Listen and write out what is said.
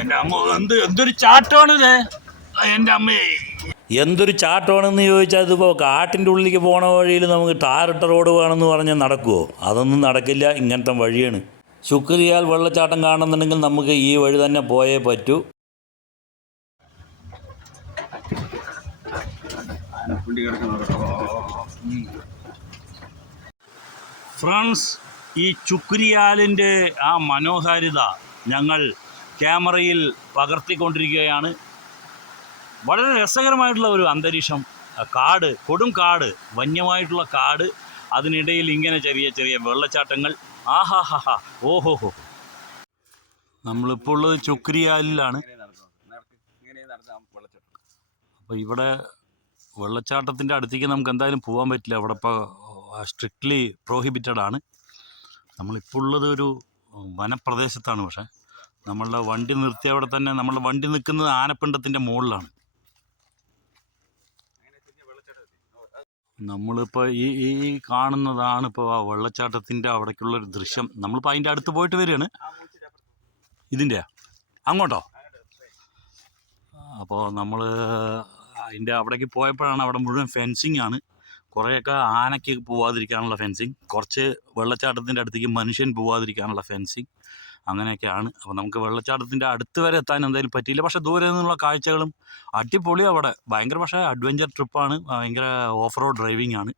എന്റെ അമ്മ എന്തൊരു ചാട്ടമാണിത്. എന്റെ അമ്മേ എന്തൊരു ചാട്ടമാണെന്ന് ചോദിച്ചാൽ ഇതിപ്പോൾ കാട്ടിൻ്റെ ഉള്ളിലേക്ക് പോണ വഴിയിൽ നമുക്ക് ടാറിട്ട റോഡ് വേണമെന്ന് പറഞ്ഞാൽ നടക്കുമോ? അതൊന്നും നടക്കില്ല. ഇങ്ങനത്തെ വഴിയാണ്. ശുക്രിയാൽ വെള്ളച്ചാട്ടം കാണുന്നുണ്ടെങ്കിൽ നമുക്ക് ഈ വഴി തന്നെ പോയേ പറ്റൂ. ഫ്രണ്ട്സ്, ഈ ചുക്രിയാലിൻ്റെ ആ മനോഹാരിത ഞങ്ങൾ ക്യാമറയിൽ പകർത്തിക്കൊണ്ടിരിക്കുകയാണ്. വളരെ രസകരമായിട്ടുള്ള ഒരു അന്തരീക്ഷം. കാട്, കൊടും കാട്, വന്യമായിട്ടുള്ള കാട്, അതിനിടയിൽ ഇങ്ങനെ ചെറിയ ചെറിയ വെള്ളച്ചാട്ടങ്ങൾ. ആഹാഹാ, ഓഹോഹോ. നമ്മളിപ്പോൾ ഉള്ളത് ചുക്രിയാലിലാണ്. അപ്പോൾ ഇവിടെ വെള്ളച്ചാട്ടത്തിൻ്റെ അടുത്തേക്ക് നമുക്ക് എന്തായാലും പോകാൻ പറ്റില്ല. അവിടെ ഇപ്പോൾ സ്ട്രിക്ട്ലി പ്രോഹിബിറ്റഡ് ആണ്. നമ്മളിപ്പോൾ ഉള്ളത് ഒരു വനപ്രദേശത്താണ്. പക്ഷേ നമ്മളുടെ വണ്ടി നിർത്തിയ അവിടെ തന്നെ, നമ്മളുടെ വണ്ടി നിൽക്കുന്നത് ആനപ്പിണ്ടത്തിൻ്റെ മുകളിലാണ്. നമ്മളിപ്പോൾ ഈ കാണുന്നതാണ് ഇപ്പോൾ ആ വെള്ളച്ചാട്ടത്തിൻ്റെ അവിടേക്കുള്ളൊരു ദൃശ്യം. നമ്മളിപ്പോൾ അതിൻ്റെ അടുത്ത് പോയിട്ട് വരികയാണ്. ഇതിൻ്റെയാ അങ്ങോട്ടോ? അപ്പോൾ നമ്മൾ അതിൻ്റെ അവിടേക്ക് പോയപ്പോഴാണ് അവിടെ മുഴുവൻ ഫെൻസിങ് ആണ്. കുറേയൊക്കെ ആനയ്ക്ക് പോവാതിരിക്കാനുള്ള ഫെൻസിങ്, കുറച്ച് വെള്ളച്ചാട്ടത്തിൻ്റെ അടുത്തേക്ക് മനുഷ്യൻ പോവാതിരിക്കാനുള്ള ഫെൻസിങ്, അങ്ങനെയൊക്കെയാണ്. അപ്പോൾ നമുക്ക് വെള്ളച്ചാട്ടത്തിൻ്റെ അടുത്ത് വരെ എത്താൻ എന്തായാലും പറ്റിയില്ല. പക്ഷേ ദൂരെ നിന്നുള്ള കാഴ്ചകളും അടിപൊളി. അവിടെ ഭയങ്കര, പക്ഷേ അഡ്വഞ്ചർ ട്രിപ്പാണ്. ഭയങ്കര ഓഫ് റോഡ് ഡ്രൈവിംഗ് ആണ്.